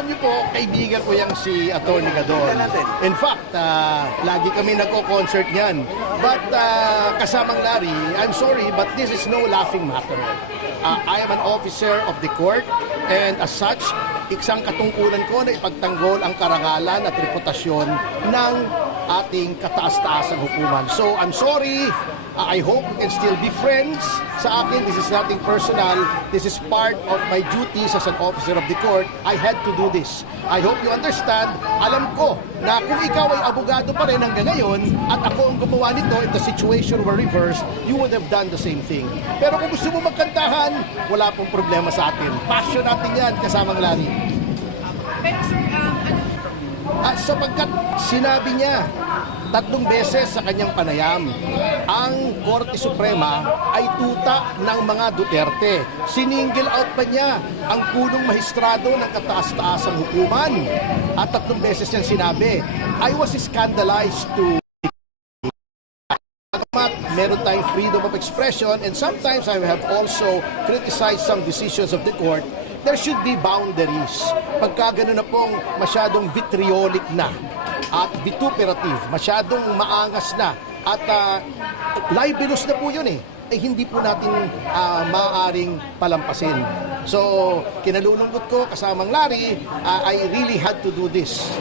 Alam niyo po, kaibigan ko yang si Atty. Gadon. In fact, lagi kami nagko-concert niyan. But kasamang Larry, I'm sorry, but this is no laughing matter. I am an officer of the court and as such, isang katungkulan ko na ipagtanggol ang karangalan at reputasyon ng ating kataas-taasang hukuman. So, I'm sorry. I hope we can still be friends. Sa akin, this is nothing personal. This is part of my duties as an officer of the court. I had to do this. I hope you understand. Alam ko na kung ikaw ay abogado pa rin hanggang ngayon at ako ang gumawa nito, if the situation were reversed, you would have done the same thing. Pero kung gusto mo magkantahan, wala pong problema sa atin. Passion natin yan, kasamang Larry. Pero sir, Sapagkat sinabi niya 3 beses sa kanyang panayam, ang Korte Suprema ay tuta ng mga Duterte. Sininggle out pa niya ang punong mahistrado ng kataas-taasang hukuman. At 3 beses niyang sinabi, I was scandalized to meron tayong freedom of expression and sometimes I have also criticized some decisions of the court. There should be boundaries. Pagka gano'n na pong masyadong vitriolic na at vituperative, masyadong maangas na at libelous na po yun hindi po natin maaaring palampasin. So, kinalulungkot ko kasamang Larry, I really had to do this.